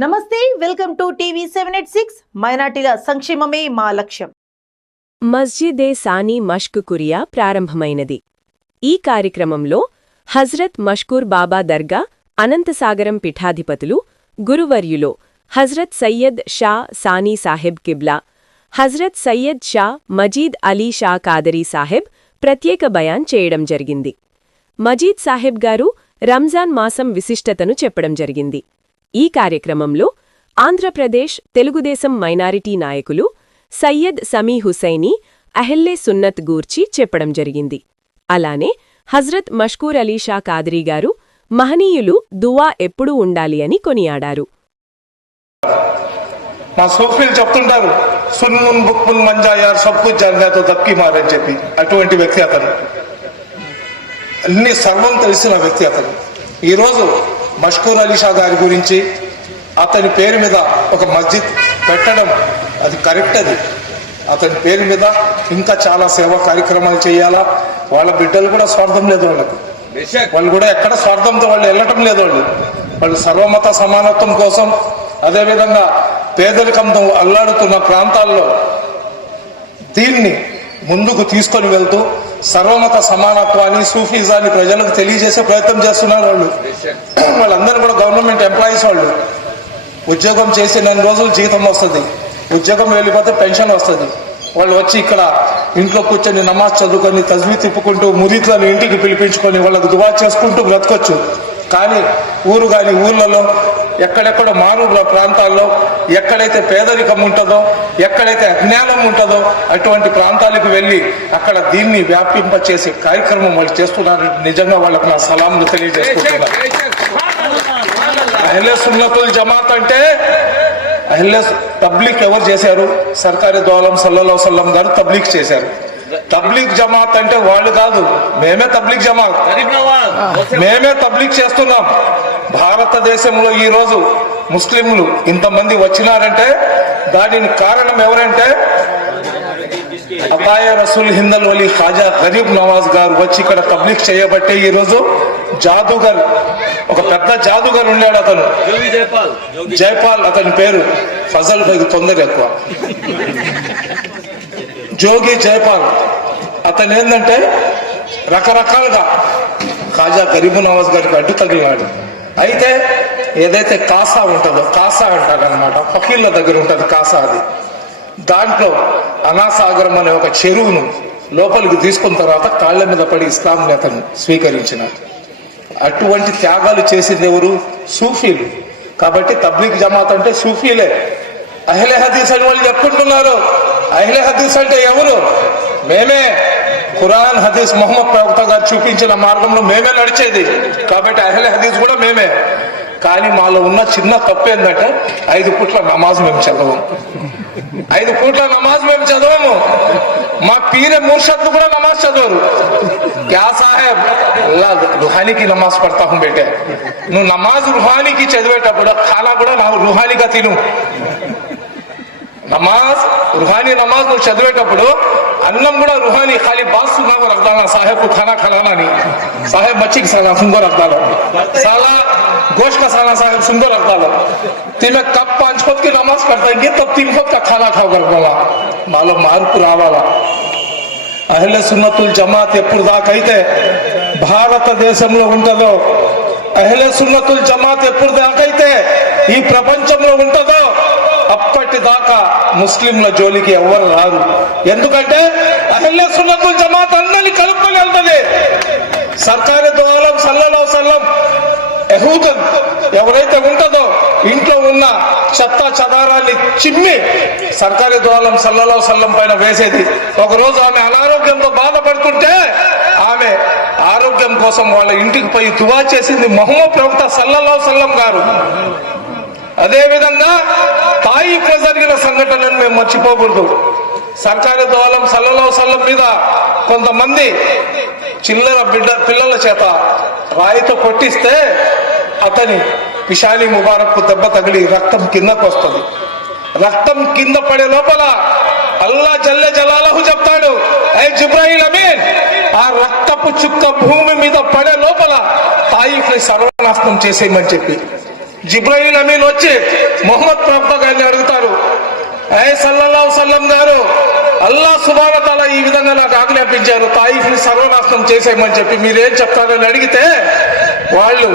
నమస్తే, welcome to TV 786. మైనార్టీల సంక్షేమమే మా లక్ష్యం. మస్జిద్ సానీ మష్క్ కురియా ప్రారంభమైనది. ఈ కార్యక్రమంలో హజ్రత్ మష్కూర్ బాబా దర్గా, అనంతసాగరం పీఠాధిపతులు, గురువర్యులో హజ్రత్ సయ్యద్ షా సానీ సాహెబ్ కిబ్లా, హజ్రత్ సయ్యద్ షా మజీద్ అలీ షా కాదరీ సాహెబ్ ప్రత్యేక బయాన్ చేయడం జరిగింది. మజీద్ సాహెబ్ గారు రంజాన్ మాసం విశిష్టతను చెప్పడం జరిగింది. ఈ కార్యక్రమంలో ఆంధ్రప్రదేశ్ తెలుగుదేశం మైనారిటీ నాయకులు సయ్యద్ సమీ హుసైనీ అహెల్లే సున్నత్ గూర్చి చెప్పడం జరిగింది. అలానే హజ్రత్ మష్కూర్ అలీ షా కాదరీ గారు మహనీయులు దువా ఎప్పుడూ ఉండాలి అని కొనియాడారు. మా సూఫీలు చెప్తుంటారు, సున్నున్ బుక్మున్ మంజాయార్ సబ్కు జన్నాతో దక్కి మారని చెప్పి. అటువంటి వ్యక్తి అతను, అన్ని సర్వం తెలిసిన వ్యక్తి అతను. ఈరోజు మష్కూర్ అలీ షా గారి గురించి అతని పేరు మీద ఒక మస్జిద్ పెట్టడం అది కరెక్ట్. అది అతని పేరు మీద ఇంకా చాలా సేవా కార్యక్రమాలు చేయాలా. వాళ్ళ బిడ్డలు కూడా స్వార్థం లేదు వాళ్ళకు, వాళ్ళు కూడా ఎక్కడ స్వార్థంతో వాళ్ళు వెళ్ళటం లేదు. వాళ్ళు సర్వమత సమానత్వం కోసం, అదేవిధంగా పేదరికంతో అల్లాడుతున్న ప్రాంతాల్లో దీన్ని ముందుకు తీసుకొని వెళ్తూ సర్వమత సమానత్వాన్ని, సూఫీజాన్ని ప్రజలకు తెలియజేసే ప్రయత్నం చేస్తున్నారు. వాళ్ళందరూ కూడా గవర్నమెంట్ ఎంప్లాయీస్. వాళ్ళు ఉద్యోగం చేసి 4 రోజులు జీతం వస్తుంది, ఉద్యోగం వెళ్ళిపోతే పెన్షన్ వస్తుంది. వాళ్ళు వచ్చి ఇక్కడ ఇంట్లో కూర్చొని నమాజ్ చదువుకొని తజ్వీ తిప్పుకుంటూ మురీద్లను ఇంటికి పిలిపించుకొని వాళ్ళకు దువా చేసుకుంటూ బ్రతకొచ్చు. కానీ ఊరు కాని ఊర్లలో, ఎక్కడెక్కడో మారుమూల ప్రాంతాల్లో ఎక్కడైతే పేదరికం ఉంటుందో, ఎక్కడైతే అజ్ఞానం ఉంటుందో అటువంటి ప్రాంతాలకు వెళ్ళి అక్కడ దీన్ని వ్యాపింపచేసే కార్యక్రమం వాళ్ళు చేస్తున్నారు. నిజంగా వాళ్ళకు నా సలాంలు తెలియజేసుకుంటున్నారు. అహ్లే సున్నతుల్ జమాత్ అంటే అహ్లే తబ్లీగ్ ఎవరు చేశారు? సర్కారీ దౌలం సల్లల్లాహు అలైహి వసల్లం గారు తబ్లీగ్ చేశారు. తబ్లీగ్ జమాత్ అంటే వాళ్ళు కాదు, మేమే తబ్లీగ్ జమాత్, మేమే తబ్లీగ్ చేస్తున్నాం. భారతదేశంలో ఈ రోజు ముస్లింలు ఇంతమంది వచ్చినారంటే దానికి కారణం ఎవరంటే అతాయ రసూల్ హిందల్ వలీ ఖాజా గరీబ్ నవాజ్ గారు వచ్చి ఇక్కడ తబ్లీగ్ చేయబట్టే ఈ రోజు జాదుగర్, ఒక పెద్ద జాదుగర్ ఉండాడు అతను, జైపాల్ అతని పేరు. ఫజల్ భాయ్ తొందర ఎక్కువ, జోగి జైపాల్. అతను ఏంటంటే రకరకాలుగా ఖాజా గరీబ్ నవాజ్ గారికి అడ్డు తగిలినాడు. అయితే ఏదైతే కాసా ఉంటుందో, కాసా అంటారనమాట, ఫకీర్ల దగ్గర ఉంటుంది కాసా. అది దాంట్లో అనాసాగరం అనే ఒక చెరువును లోపలికి తీసుకున్న తర్వాత కాళ్ల మీద పడి ఇస్లాంని అతను స్వీకరించినాడు. అటువంటి త్యాగాలు చేసింది ఎవరు? సూఫీలు. కాబట్టి తబ్లీగ్ జమాత్ అంటే సూఫీలే. అహ్లే హదీస్ అని వాళ్ళు చెప్పుకుంటున్నారు. అహ్లే హదీస్ అంటే ఎవరు? మేమే. ఖురాన్ హదీస్ మొహమ్మద్ ప్రవక్త గారు చూపించిన మార్గంలో మేమే నడిచేది. కాబట్టి అహ్లే హదీస్ కూడా మేమే. కానీ మాలో ఉన్న చిన్న తప్పు ఏంటంటే 5 పూట్ల నమాజ్ మేము చదవము. 5 పూట్ల నమాజ్ మేము చదవము. మా పీరే ముర్షద్లు కూడా నమాజ్ చదవరు. క్యా సాహెబ్ రుహానీకి నమాజ్ పడతా హూ బేటే, నువ్వు నమాజ్ రుహానీకి చదివేటప్పుడు ఖానా కూడా నాకు రుహానీగా తిను. నమాజ్ రుహానీ నమాజ్ నువ్వు చదివేటప్పుడు అన్నం కూడా రుహానీ. ఖాళీ బాస్ సున్నాగో రఖదానా సాహెబ్ ఖానా ఖలానా ని, సాహెబ్ మచ్చికి సలా సుంగో రఖదాలో, साला गोश्त का साला साहब सुंदर रखता लो. तुम्हें कब 5 खुद की नमाज पढ़ेंगे तब 3 खुद का खाना खाओगे. मालो మార్పు రావాలా. అహ్లే సున్నతుల్ జమాత్ ఎప్పుడు దాకైతే భారతదేశంలో ఉంటుందో, అహ్లే సున్నతుల్ జమాత్ ఎప్పుడు దాకైతే ఈ ప్రపంచంలో ఉంటుందో అప్పటిదాకా ముస్లింల జోలికి ఎవరు రారు. ఎందుకంటే అహ్లే సున్నతుల్ జమాత్ అందరినీ కలుపుకొని వెళ్తుంది. సర్కారీ దౌలం సల్లల్లాహు అలైహి వసల్లం యహూదన్ ఎవరైతే ఉంటుందో ఇంట్లో ఉన్న చెత్త చెదారాన్ని చిమ్మి సర్కారీ దౌలం సల్లల్లాహు అలైహి వసల్లం పైన వేసేది. ఒకరోజు ఆమె అనారోగ్యంతో బాధపడుతుంటే ఆమె ఆరోగ్యం కోసం వాళ్ళ ఇంటికి పోయి దువా చేసింది మొహమ్మద్ ప్రవక్త సల్లల్లాహు అలైహి వసల్లం గారు. అదేవిధంగా తాయిఫ్లో జరిగిన సంఘటనను మేము మర్చిపోకూడదు. సర్కారీ దౌలం సల్లల్లాహు అలైహి వసల్లం మీద కొంతమంది చిల్లర పిల్లల చేత రాయితో కొట్టిస్తే అతని పిషాని ముబారక్ దెబ్బ తగిలి రక్తం కిందకు వస్తుంది. రక్తం కింద పడే లోపల అల్లా జల్ల జలాలహు చెప్తాడు, ఏ జిబ్రాయిల్ అమీన్, ఆ రక్తపు చుక్క భూమి మీద పడే లోపల తాయిఫ్ని సర్వనాశనం చేసేయమని చెప్పి జిబ్రాయిల్ అమీన్ వచ్చి మొహమ్మద్ ప్రవక్త గారిని అడుగుతారు, ఏ సల్లల్లాహు సల్లం గారు, అల్లాహ్ సుబ్హానహు వ తఆలా ఈ విధంగా నాకు ఆజ్ఞాపించారు తాయిఫ్ని సర్వనాశనం చేసేయమని చెప్పి, మీరేం చెప్తారని అడిగితే వాళ్ళు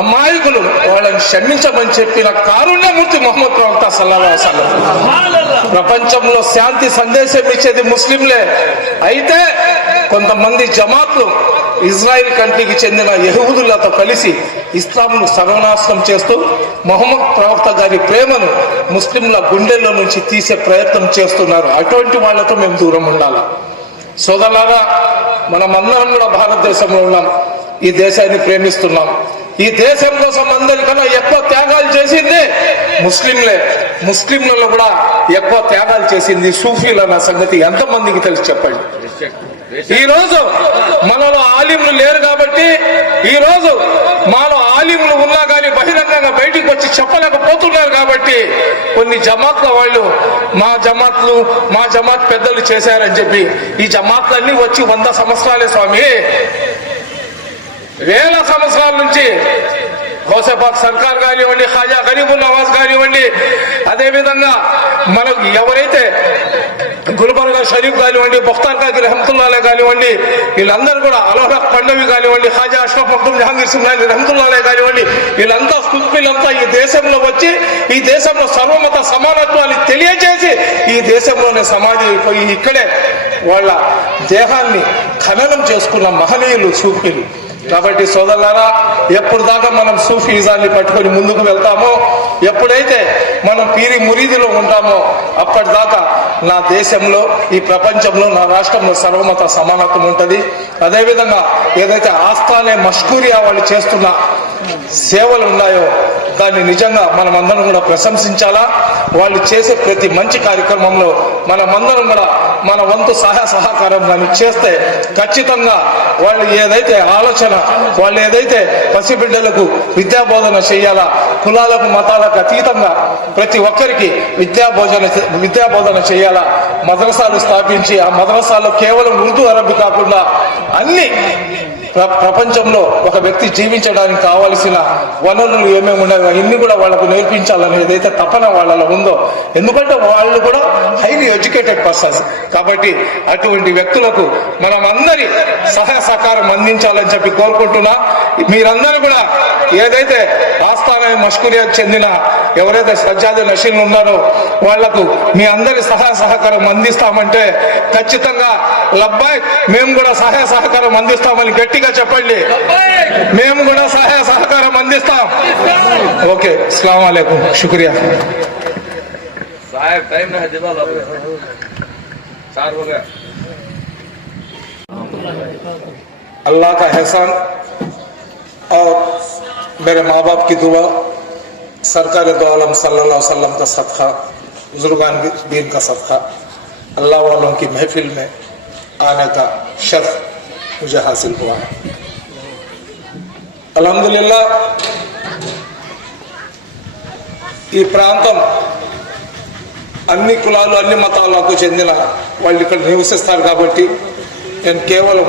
అమాయకులు, వాళ్ళని క్షమించమని చెప్పిన కారుణ్యమూర్తి మొహమ్మద్ ప్రవక్త సల్లల్లాహు అలైహి వసల్లం. ప్రపంచంలో శాంతి సందేశం ఇచ్చేది ముస్లింలే. అయితే కొంతమంది జమాత్లు ఇజ్రాయిల్ కంట్రీకి చెందిన యహూదులతో కలిసి ఇస్లాంను సర్వనాశనం చేస్తూ మొహమ్మద్ ప్రవక్త గారి ప్రేమను ముస్లింల గుండెల్లో నుంచి తీసే ప్రయత్నం చేస్తున్నారు. అటువంటి వాళ్లతో మేము దూరం ఉండాలి. సోదరులారా, మనమందరం కూడా భారతదేశంలో ఉన్నాం, ఈ దేశాన్ని ప్రేమిస్తున్నాం. ఈ దేశం కోసం అందరికన్నా ఎక్కువ త్యాగాలు చేసింది ముస్లింలే. ముస్లింలలో కూడా ఎక్కువ త్యాగాలు చేసింది సూఫీలు అన్న సంగతి ఎంతమందికి తెలిసి చెప్పండి. ఈ రోజు మనలో ఆలింలు లేరు కాబట్టి, ఈ రోజు మాలో ఆలింలు ఉన్నా కానీ బహిరంగంగా బయటికి వచ్చి చెప్పలేకపోతున్నారు కాబట్టి కొన్ని జమాత్ల వాళ్ళు మా జమాత్ పెద్దలు చేశారని చెప్పి ఈ జమాత్లన్నీ వచ్చి 100 సంవత్సరాలే స్వామి, వేల సంవత్సరాల నుంచి గౌసేపాక్ సర్కార్ కానివ్వండి, ఖాజా గరీబుల్ నవాజ్ కానివ్వండి, అదేవిధంగా మనకు ఎవరైతే గుల్బర్గా షరీఫ్ కానివ్వండి, ముఖ్తార్ కాకి రహమతుల్లాహ్ కానివ్వండి, వీళ్ళందరూ కూడా అలహరక్ పండవి కానివ్వండి, ఖాజా అష్రఫ్ మక్దూమ్ జహాంగీర్ సింగ్ రహమతుల్లాహ్ కానివ్వండి, వీళ్ళంతా సుల్ఫీలంతా ఈ దేశంలో వచ్చి ఈ దేశంలో సర్వమత సమానత్వాన్ని తెలియజేసి ఈ దేశంలోనే సమాజం అయిపోయి ఇక్కడే వాళ్ళ దేహాన్ని ఖననం చేసుకున్న మహనీయులు సూఫీలు. కాబట్టి సోదరులారా, ఎప్పుడు దాకా మనం సూఫీజాన్ని పట్టుకొని ముందుకు వెళ్తామో, ఎప్పుడైతే మనం పీరి మురీదిలో ఉంటామో అప్పటిదాకా నా దేశంలో, ఈ ప్రపంచంలో, నా రాష్ట్రంలో సర్వమత సమానత్వం ఉంటుంది. అదేవిధంగా ఏదైతే ఆస్థానే మష్కూరియా వాళ్ళు చేస్తున్న సేవలు ఉన్నాయో దాన్ని నిజంగా మనమందరం కూడా ప్రశంసించాలా. వాళ్ళు చేసే ప్రతి మంచి కార్యక్రమంలో మనమందరం కూడా మన వంతు సహాయ సహకారం కానీ చేస్తే ఖచ్చితంగా వాళ్ళు ఏదైతే ఆలోచన, వాళ్ళు ఏదైతే పసిబిడ్డలకు విద్యాబోధన చేయాలా, కులాలకు మతాలకు అతీతంగా ప్రతి ఒక్కరికి విద్యాబోధన చేయాలా, మద్రసాలు స్థాపించి ఆ మద్రసాలో కేవలం ఉర్దూ అరబీ కాకుండా అన్ని ప్రపంచంలో ఒక వ్యక్తి జీవించడానికి కావలసిన వనరులు ఏమేమి ఉన్నాయో ఇన్ని కూడా వాళ్లకు నేర్పించాలని ఏదైతే తపన వాళ్ళలో ఉందో, ఎందుకంటే వాళ్ళు కూడా హైలీ ఎడ్యుకేటెడ్ పర్సన్స్ కాబట్టి అటువంటి వ్యక్తులకు మనం అందరి సహాయ సహకారం అందించాలని చెప్పి కోరుకుంటున్నా. మీరందరూ కూడా ఏదైతే ఆస్థాన మష్కూరియాకు చెందిన ఎవరైతే సజ్జాదు నషీన్లు ఉన్నారో వాళ్లకు మీ అందరి సహాయ సహకారం అందిస్తామంటే ఖచ్చితంగా లబ్బాయ్, మేము కూడా సహాయ సహకారం అందిస్తామని గట్టిగా చెప్పండి. మేము కూడా సహాయ సహకారం అందిస్తాం. ఓకే, అస్సలాము అలైకుం, శుక్రియా. अल्लाह का एहसान और मेरे माँ बाप की दुआ, सरकार दो आलम सल्लल्लाहु अलैहि वसल्लम का सदका, बुजुर्गान दीन का सदका, अल्लाह वालों की महफिल में आने का शर्फ मुझे हासिल हुआ है. अल्हम्दुलिल्लाह ఈ ప్రాంతం అన్ని కులాలు అన్ని మతాలకు చెందిన వాళ్ళు ఇక్కడ నివసిస్తారు కాబట్టి నేను కేవలం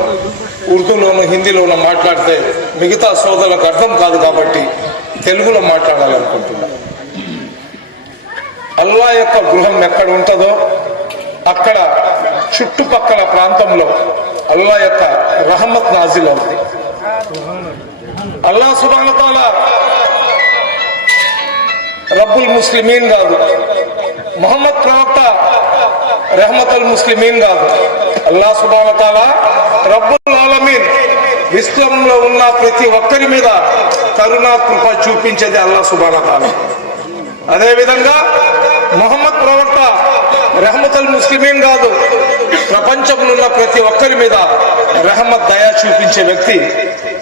ఉర్దూలోనూ హిందీలోనూ మాట్లాడితే మిగతా సోదరులకు అర్థం కాదు కాబట్టి తెలుగులో మాట్లాడాలనుకుంటున్నా. అల్లా యొక్క గృహం ఎక్కడ ఉంటుందో అక్కడ చుట్టుపక్కల ప్రాంతంలో అల్లా యొక్క రహమత్ నాజిల్ అవుతుంది. అల్లా సుబ్హానహు వ తఆలా రబ్బుల్ ముస్లిమీన్ కాదు, మొహమ్మద్ ప్రవక్త రెహమతుల్ ముస్లిమీన్ కాదు, అల్లా సుబ్హానహు వ తఆలా రబ్బుల్ ఆలమీన్, విశ్వంలో ఉన్న ప్రతి ఒక్కరి మీద కరుణా కృప చూపించేది అల్లా సుబ్హానహు వ తఆలా. అదేవిధంగా మొహమ్మద్ ప్రవక్త రెహమతుల్ ముస్లిమీన్ కాదు, ప్రపంచంలో ఉన్న ప్రతి ఒక్కరి మీద రెహమత్ దయా చూపించే వ్యక్తి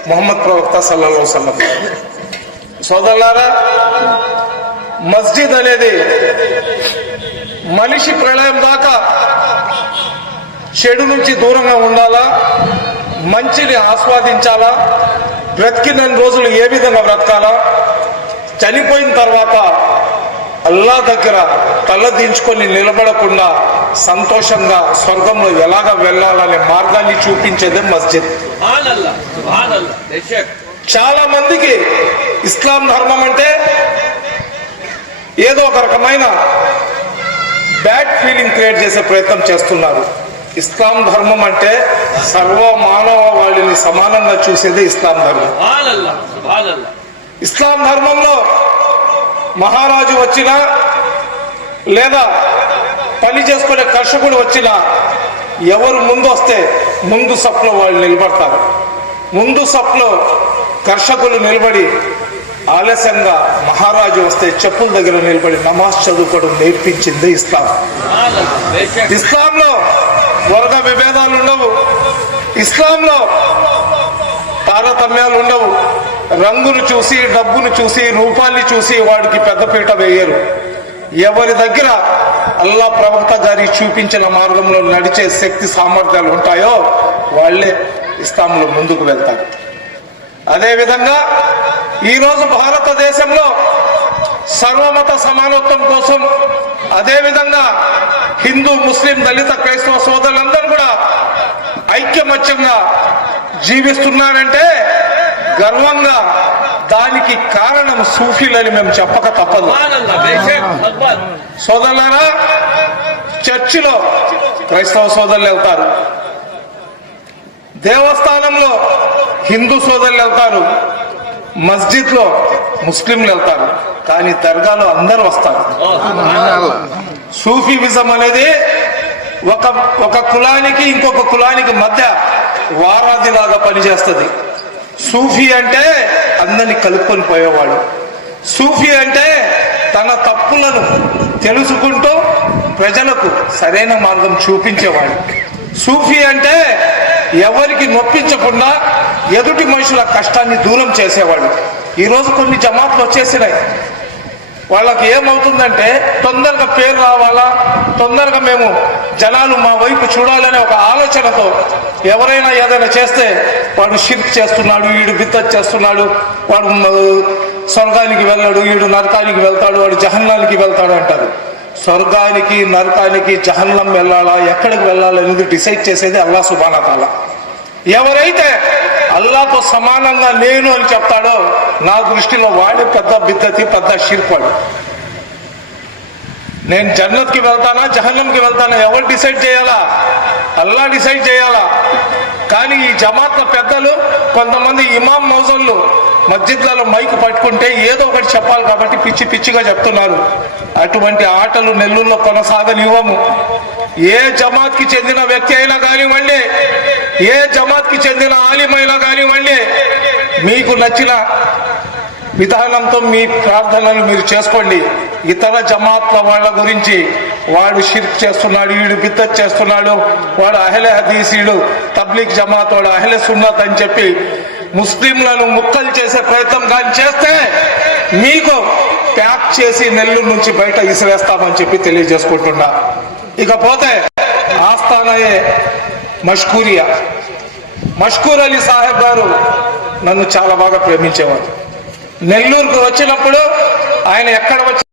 మొహమ్మద్ ప్రవక్త సల్లల్లాహు అలైహి వసల్లం. సోదరులారా, మస్జిద్ అనేది మనిషి ప్రళయం దాకా చెడు నుంచి దూరంగా ఉండాలా, మంచిని ఆస్వాదించాలా, బ్రతికిన రోజులు ఏ విధంగా బ్రతకాలా, చనిపోయిన తర్వాత అల్లా దగ్గర తలదించుకొని నిలబడకుండా సంతోషంగా స్వర్గంలో ఎలాగ వెళ్ళాలనే మార్గాన్ని చూపించేదే మస్జిద్. చాలా మందికి ఇస్లాం ధర్మం అంటే ఏదో ఒక రకమైన బ్యాడ్ ఫీలింగ్ క్రియేట్ చేసే ప్రయత్నం చేస్తున్నారు. ఇస్లాం ధర్మం అంటే సర్వ మానవ వాళ్ళని సమానంగా చూసేది ఇస్లాం ధర్మం. ఇస్లాం ధర్మంలో మహారాజు వచ్చినా లేదా పని చేసుకునే కర్షకుడు వచ్చినా ఎవరు ముందు వస్తే ముందు సప్లో వాళ్ళు నిలబడతారు. ముందు సప్లో కర్షకులు నిలబడి ఆలస్యంగా మహారాజు వస్తే చెప్పుల దగ్గర నిలబడి నమాజ్ చదువుకోవడం నేర్పించింది ఇస్లాం. ఇస్లాంలో వర్గ విభేదాలు ఉండవు. ఇస్లాంలో తారతమ్యాలు ఉండవు. రంగును చూసి, డబ్బును చూసి, రూపాన్ని చూసి వాడికి పెద్దపీట వేయరు. ఎవరి దగ్గర అల్లా ప్రవక్త గారి చూపించిన మార్గంలో నడిచే శక్తి సామర్థ్యాలు ఉంటాయో వాళ్ళే ఇస్లాంలో ముందుకు వెళ్తారు. అదేవిధంగా ఈరోజు భారతదేశంలో సర్వమత సమానత్వం కోసం, అదేవిధంగా హిందూ, ముస్లిం, దళిత, క్రైస్తవ సోదరులందరూ కూడా ఐక్యమత్యంగా జీవిస్తున్నారంటే గర్వంగా దానికి కారణం సూఫీలని మేము చెప్పక తప్పదు. సోదరులారా, చర్చిలో క్రైస్తవ సోదరులు వెళ్తారు, దేవస్థానంలో హిందూ సోదరులు వెళ్తారు, మస్జిద్ లో ముస్లింలు వెళ్తారు, కానీ దర్గాలో అందరూ వస్తారు. సూఫీవిజం అనేది ఒక కులానికి ఇంకొక కులానికి మధ్య వారాదిలాగా పనిచేస్తుంది. సూఫీ అంటే అందరినీ కలుపుకొని పోయేవాడు. సూఫీ అంటే తన తప్పులను తెలుసుకుంటూ ప్రజలకు సరైన మార్గం చూపించేవాడు. సూఫీ అంటే ఎవరికి నొప్పించకుండా ఎదుటి మనుషుల కష్టాన్ని దూరం చేసేవాడు. ఈరోజు కొన్ని జమాత్లు వచ్చేసినాయి. వాళ్ళకి ఏమవుతుందంటే తొందరగా పేరు రావాలా, తొందరగా మేము జనాలు మా వైపు చూడాలనే ఒక ఆలోచనతో ఎవరైనా ఏదైనా చేస్తే వాడు షిర్క్ చేస్తున్నాడు, వీడు బిద్దత్ చేస్తున్నాడు, వాడు స్వర్గానికి వెళ్ళాడు, వీడు నరకానికి వెళ్తాడు, వాడు జహన్నానికి వెళ్తాడు అంటారు. స్వర్గానికి, నరకానికి, జహన్నం వెళ్ళాలా, ఎక్కడికి వెళ్ళాలనేది డిసైడ్ చేసేది అల్లాహ్ సుబ్హానహు వ తఆలా. ఎవరైతే అల్లాహ్తో సమానంగా నేను అని చెప్తాడో నా దృష్టిలో వాడి పెద్ద బిద్దతి, పెద్ద షిర్క్ వాడు. నేను జన్నత్కి వెళ్తానా, జహన్నంకి వెళ్తానా ఎవరు డిసైడ్ చేయాలా? అల్లాహ్ డిసైడ్ చేయాలా. కానీ ఈ జమాత్ల పెద్దలు, కొంతమంది ఇమాం మౌజన్లు మస్జిద్లలో మైకు పట్టుకుంటే ఏదో ఒకటి చెప్పాలి కాబట్టి పిచ్చి పిచ్చిగా చెప్తున్నారు. అటువంటి ఆటలు నెల్లూరులో కొనసాగనివ్వము. ఏ జమాత్కి చెందిన వ్యక్తి అయినా కానివ్వండి, ఏ జమాత్కి చెందిన ఆలిమైనా కానివ్వండి, మీకు నచ్చిన విధానంతో మీ ప్రార్థనలు మీరు చేసుకోండి. ఇతర జమాత్ల వాళ్ళ గురించి వాడు షిర్క్ చేస్తున్నాడు, వీడు బిద్దత్ చేస్తున్నాడు, వాడు అహ్లే హదీసీడు, తబ్లీగ్ జమాత్ వాడు అహ్లే సున్నత్ అని చెప్పి ముస్లింలను ముక్కలు చేసే ప్రయత్నం కానీ చేస్తే మీకు ప్యాక్ చేసి నెల్లూరు నుంచి బయట ఇసిరేస్తామని చెప్పి తెలియజేసుకుంటున్నా. ఇకపోతే ఆస్థానయే మష్కూరియా. మష్కూర్ అలీ సాహెబ్ గారు నన్ను చాలా బాగా ప్రేమించేవారు. నెల్లూరుకు వచ్చినప్పుడు ఆయన ఎక్కడ వచ్చి